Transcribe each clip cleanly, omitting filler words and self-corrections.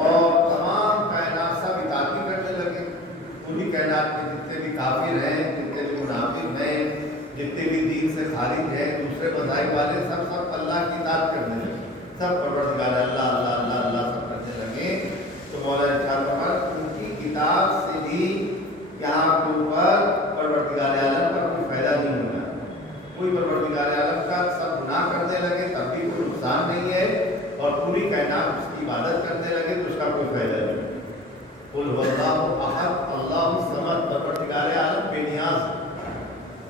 اور تمام کائنات سب اطاعت کرنے لگے. پوری کائنات کے جتنے بھی کافر ہیں, جتنے بھی منافق ہیں, جتنے بھی دین سے خارج ہیں, دوسرے مذاہب والے, سب اللہ کی اطاعت کرنے لگے. سب پروردگار اللہ اللہ اللہ اللہ سب کرنے لگے. تو مولانا ارشاد فرمایا ان کی اطاعت سے بھی یہاں کے اوپر پروردگار عالم کا کوئی فائدہ نہیں ہونا. کوئی پروردگار عالم کا سب گناہ کرنے لگے تب بھی کوئی نقصان نہیں ہے, اور پوری کائنات اس کی عبادت کرنے لگے تو اس کا کوئی فائدہ نہیں. قل هو اللہ احد اللہ الصمد, پروردگار عالم بے نیاز.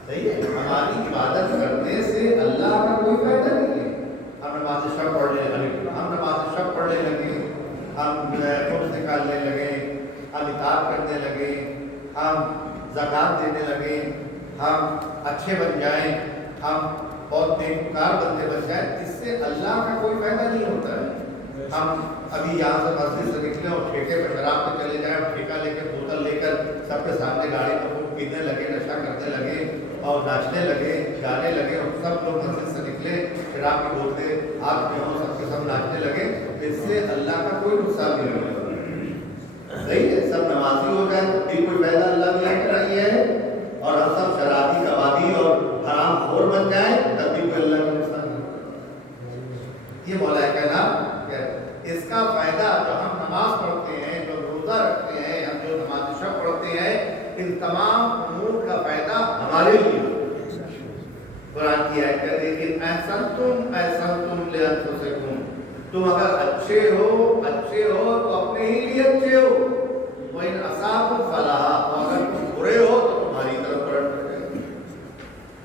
صحیح ہے, ہماری عبادت کرنے سے اللہ کا کوئی فائدہ نہیں ہے. ہم نماز شب پڑھنے لگے, ہم خبز نکالنے لگے, ہم اطاعت کرنے لگے, ہم زکوٰۃ دینے لگے, ہم اچھے بن جائیں, ہم بہت نیکوکار بندے بن جائیں, اس سے اللہ کا کوئی فائدہ نہیں ہوتا ہے. ہم ابھی یہاں سے مسجد سے نکلے اور ٹھیکے پہ شراب پہ چلے جائیں, اور ٹھیکہ لے کے بوتل لے کر سب کے سامنے گاڑی پر خوب پینے لگے, نشہ کرنے لگے اور ناچنے لگے, گانے لگے, اور سب لوگ مسجد سے نکلے, شراب کی بوتلیں ہاتھ میں ہوں, سب کے سب ناچنے لگے, اس سے اللہ کا کوئی نقصان نہیں ہوگا. صحیح ہے, سب نمازی ہو جائے تب بھی کوئی فائدہ اللہ نہیں کر رہی ہے, اور ہم سب شرابی کبابی اور حرام خور بن جائیں تب بھی کوئی اللہ کا نقصان نہیں ہوگا. یہ مولا کا نام اس کا فائدہ, جو ہم نماز پڑھتے ہیں, جو روزہ رکھتے ہیں, ہم جو نماز شب پڑھتے ہیں, ان تمام امور کا فائدہ ہمارے لیے. قرآن کی آیت ہے لیکن احسنتم لانفسکم, تم اگر اچھے ہو تو اپنے ہی لیے اچھے ہو. وَإِنْ أَصَابُكُمْ فَلَهَا, اور اگر تم برے ہو تو تمہاری طرف پلٹ پڑے.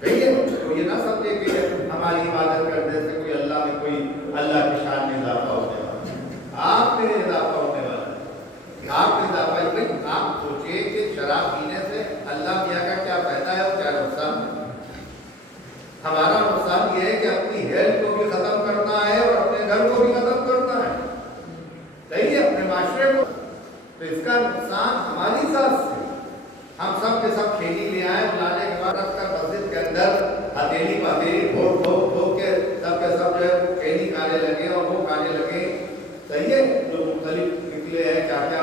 صحیح ہے, تو یہ نہ سمجھے کہ ہماری عبادت کرنے سے کوئی اللہ میں کوئی اللہ کی شان میں اضافہ ہونے والا, آپ میں اضافہ ہونے والا ہے. آپ میں اضافہ ہے بھائی. آپ سوچئے کہ شراب پینے سے اللہ میاں کا کیا فائدہ ہے اور کیا نقصان ہے. ہمارا نقصان یہ ہے کہ اپنی ہیلتھ کو بھی ختم کرنا ہے اور اپنے گھر کو بھی ختم کرنا ہے. صحیح ہے, اپنے معاشرے کو. تو اس کا نقصان ہماری ذات سے. ہم سب کے سب کھیلی لے آئے, بلانے کے بعد رکھ کر مسجد کے اندر ہتھیلی پتیلی ٹھوک کے سب کے سب جو ہے کھیلی کھانے لگے اور وہ کھانے لگے. صحیح ہے, جو مختلف نکلے ہیں کیا کیا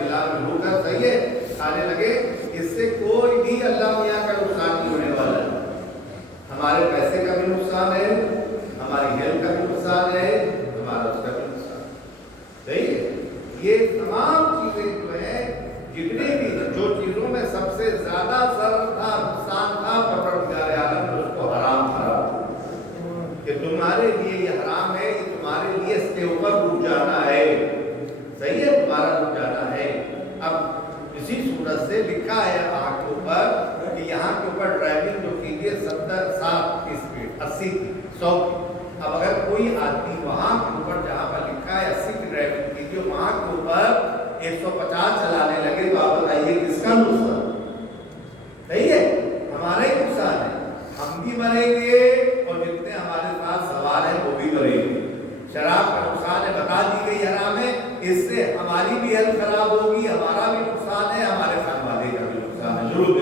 ملا ملو کر صحیح ہے کھانے لگے. اس سے کوئی بھی اللہ میاں کا نقصان نہیں ہونے والا ہے. ہمارے پیسے کا بھی نقصان ہے, ہماری ہیلتھ کا بھی نقصان ہے, ہمارا اس کا بھی نقصان ہے. صحیح ہے, یہ تمام چیزیں جو ہیں, جتنے بھی جو چیزوں میں سب سے زیادہ ضرر تھا, نقصان تھا, پروردگار عالم نے اس کو حرام کرا کہ تمہارے لیے یہ حرام ہے, یہ تمہارے لیے اس کے اوپر رک جانا ہے. صحیح ہے, تمہارا رک جانا ہے. اب اسی صورت سے لکھا ہے آنکھ کے اوپر کہ یہاں کے اوپر ڈرائیونگ جو کیجیے 70 60 کی اسپیڈ, 80 100. اب اگر کوئی آدمی وہاں کے اوپر جہاں پر لکھا ہے 80 کی ڈرائیونگ کیجیے, وہاں کے اوپر 150 چلانے لگے, تو آپ بتائیے کس کا نقصان. صحیح ہے, ہمارا ہی نقصان ہے. ہم بھی مریں گے اور جتنے ہمارے ساتھ سوار ہیں وہ بھی مریں گے. شراب کا نقصان ہے, بتا دی گئی حرام ہے, اس سے ہماری بھی ہیلتھ خراب ہوگی, ہمارا بھی نقصان ہے, ہمارے خاندان کا بھی نقصان ہے. ضرور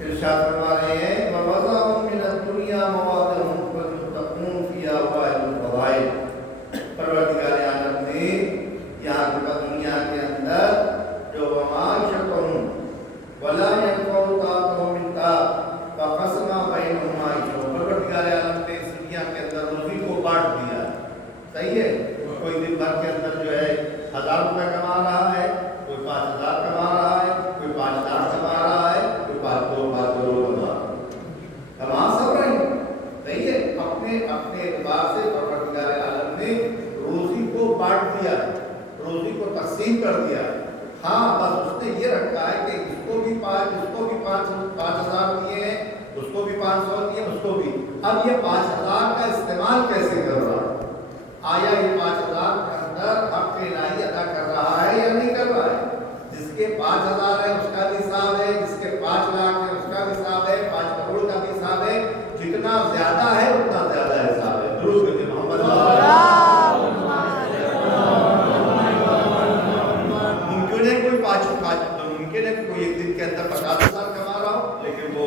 ارشاد فرما رہے ہیں وَوَضَعُ مِنَ الدُّنْيَا مَوَاضِعُ فَلْتَقُومْ فِيهَا أَوَائِلُ الْفَضَائِلِ. پروردگار عالم نے یہاں کی دنیا کے اندر جو وَمَعَاشَكُمْ وَلَا يَنْفَعُ طَاعَتُهُ مِنْ طَاعَةٍ فَقَسَمَ بَيْنَهُمَا. پروردگار عالم نے اس دنیا کے اندر روزی کو بانٹ دیا. صحیح ہے, کوئی دن بھر کے اندر جو ہے 1000 روپے کما رہا ہے, کوئی 5000 کما رہا ہے, کوئی 5 لاکھ کما رہا ہے, کوئی 5 کروڑ کما سب رہے ہیں. صحیح ہے, اپنے اعتبار سے پروردگار عالم نے روزی کو بانٹ دیا ہے, روزی کو تقسیم کر دیا ہے. ہاں, بس اس نے یہ رکھا ہے کہ اس کو بھی 5000 دیے ہیں, اس کو بھی 500 دیے, اس کو بھی. اب یہ 5000 کا استعمال کیسے کر رہا ہے؟ آیا یہ 5000 کے اندر حق الہی ادا کر رہا ہے یا نہیں کر رہا ہے؟ جس کے 5000 ہے اس کا بھی حساب ہے, جس کے 5 لاکھ ہے اس کا بھی حساب ہے, 5 کروڑ کا بھی حساب ہے. جتنا زیادہ ہے اتنا زیادہ حساب ہے. درود کہتے محمد ممکن ہے کوئی 5 ممکن ہے کوئی ایک دن کے اندر 50,000 کما رہا ہو, لیکن وہ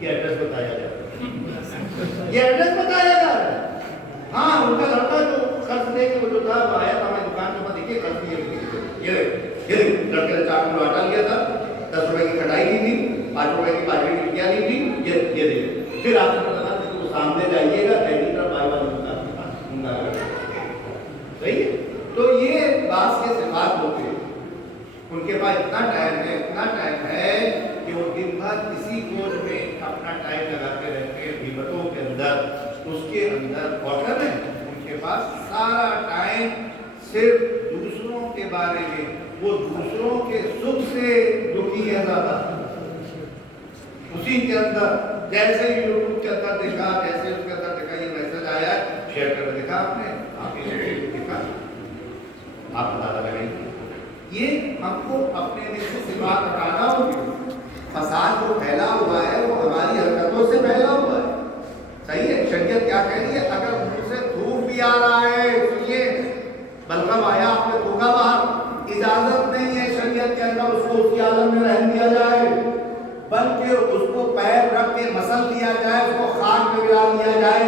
یہ ایڈریس بتایا جا رہا ہے، یہ ایڈریس بتایا جا رہا ہے۔ ہاں ان کا لڑکا جو قرض لے کے وہ جو تھا وہ آیا تھا ہماری دکان کے اوپر، دیکھیے قرض یہ لڑکے نے 4 کلو آٹا لیا تھا، 10 روپے کی کھٹائی دی تھی، 5 روپے کی باجرے کی ٹکیاں دی تھی، یہ دے پھر آپ نے بتانا کہ سامنے جائیے گا ریڈی طرف بائی والی دکان کے پاس، صحیح ہے۔ تو یہ بعض کے صفات ہوتے ہیں، ان کے پاس اتنا ٹائم ہے کہ وہ دن بھر کسی کوچ میں اپنا ٹائم لگاتے رہتے ہیں غیبتوں کے اندر، اس کے اندر کوارٹر ہے ان کے پاس سارا ٹائم صرف دوسروں کے بارے میں، وہ دوسروں کے سکھ سے دکھی ہے زیادہ، اسی کے اندر جیسے یوٹیوب کے اندر دیکھا، جیسے اس کے اندر دیکھا یہ میسج آیا ہے شیئر کر دیکھا آپ نے، آپ نے دیکھا، آپ اندازہ لگائیے۔ یہ ہم کو اپنے دل سے صفات ہٹانا ہوگی۔ فساد جو پھیلا ہوا ہے وہ ہماری حرکتوں سے پھیلا ہوا ہے، صحیح ہے۔ شریعت کیا کہہ رہی ہے؟ اگر منہ سے دھوپ بھی آ رہا ہے سنیے، بلغم آیا آپ نے دھوکا باہر، اجازت نہیں ہے شریعت کے اندر اس کو اسی عالم میں رہن دیا جائے، بلکہ اس کو پیر رکھ کے مسل دیا جائے، اس کو خاک میں گرا دیا جائے۔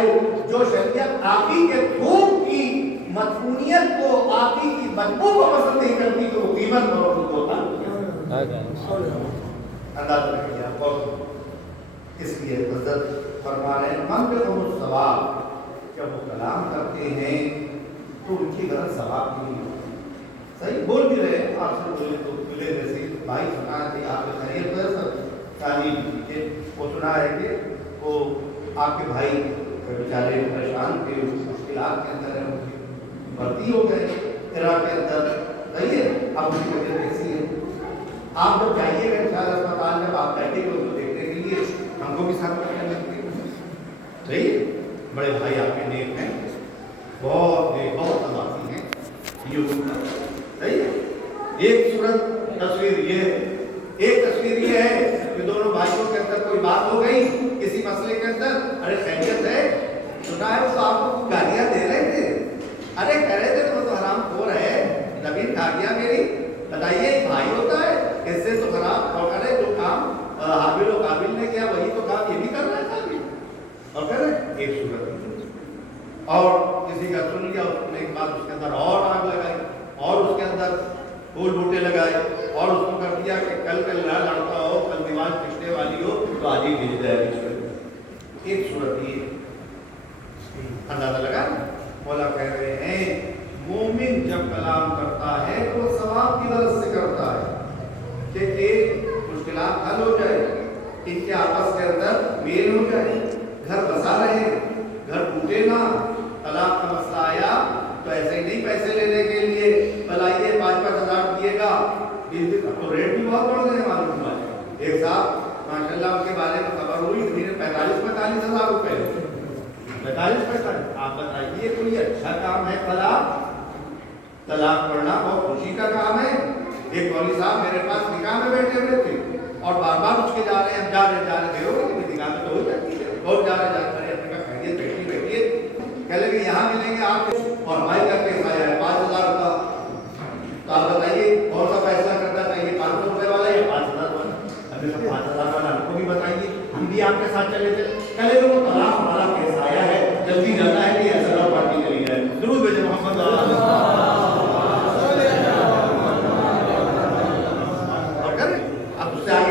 جو شریعت آقی کے دھوپ کی مدفونیت کو، آقی کی بدبو کو پسند نہیں کرتی تو وہ قیمت موجود ہوتا اندازہ رکھیے آپ، اور اس لیے حضرت فرما رہے ہیں منطقہم الثواب، جب وہ کلام کرتے ہیں تو ان کی غرض ثواب نہیں ہوتی، صحیح بول بھی رہے ہیں، آپ سے بولے تو ملے جیسے بھائی سنا ہے آپ کے خیریت ہے سب تعلیم کہ وہ سنا ہے کہ وہ آپ کے بھائی بیچارے پریشان تھے، مشکلات کے اندر ہیں، بھرتی ہو گئے عراق کے اندر، صحیح ہے۔ اب ان کی وجہ کیسی ہے؟ آپ جب جائیے گا انشاءاللہ اسپتال، جب آپ بیٹھے گے اس کو دیکھنے کے لیے ہم کو بھی ساتھ کرنے لگتے ہیں، صحیح ہے۔ بڑے بھائی آپ کے نیک ہیں، بہت نوازی ہیں، یہ صحیح ہے۔ ایک صورت تصویر یہ ہے، ایک تصویر یہ ہے کہ دونوں بھائیوں کے اندر کوئی بات ہو گئی کسی مسئلے کے اندر، ارے خیریت ہے، سنا ہے تو آپ کو گالیاں دے رہے تھے، ارے کہہ رہے تھے وہ تو حرام خور ہے، زمین کھا گیا میری، بتائیے ایک بھائی ہوتا ہے اس سے تو خراب، اور کرے جو کام حابل و قابل نے کیا وہی تو کام یہ بھی کر رہا تھا، اور کہہ رہے ایک صورت اور کسی کا سن لیا اس نے ایک بات اس کے اندر اور آگ لگائی، اور اس کے اندر پھول بوٹے لگائے، اور اس کو کر دیا کہ کل لڑکا ہو، کل دیوار پھسنے والی ہو تو آج ہی بھیج جائے گی، ایک صورت یہ اندازہ لگا۔ مولا کہہ رہے ہیں مومن جب کلام کرتا ہے تو ثواب کی غرض سے کرتا ہے کہ ایک مشکلات حل ہو جائے، ان کے آپس کے اندر میل ہو جائے، گھر بسا رہے، گھر ٹوٹے نہ۔ طلاق کا مسئلہ آیا تو ایسے ہی نہیں پیسے لینے کے لیے بلائیے 5-5 ہزار دیے گا، تو ریٹ بھی بہت بڑھ گئے معلوم ہوا ہے۔ ایک صاحب ماشاءاللہ ان کے بارے میں خبر ہوئی تو میرے 45-45 ہزار روپے، 45-45، آپ بتائیے کوئی اچھا کام ہے طلاق پڑھنا بہت خوشی کا کام ہے۔ ایک مولوی صاحب میرے پاس نکاح میں بیٹھے ہوئے تھے اور بار بار اس کے جا رہے ہیں، ہم جا رہے دیو کہ نکاح میں تو ہو جاتی ہے، بہت جا رہے اپنے کا خیریت بیٹھیے کہہ لیں کہ یہاں ملیں گے آپ اور بھائی کا کیس آیا ہے 5,000 کا، تو آپ بتائیے کون سا فیصلہ کرنا چاہیے، 500 روپے والا یا 5,000 والا؟ ابھی 5,000 والا ہم کو بھی بتائیے، ہم بھی آپ کے ساتھ چلے تھے، کہہ لیں وہ طلاق ہمارا کیس آیا ہے، جلدی جانا ہے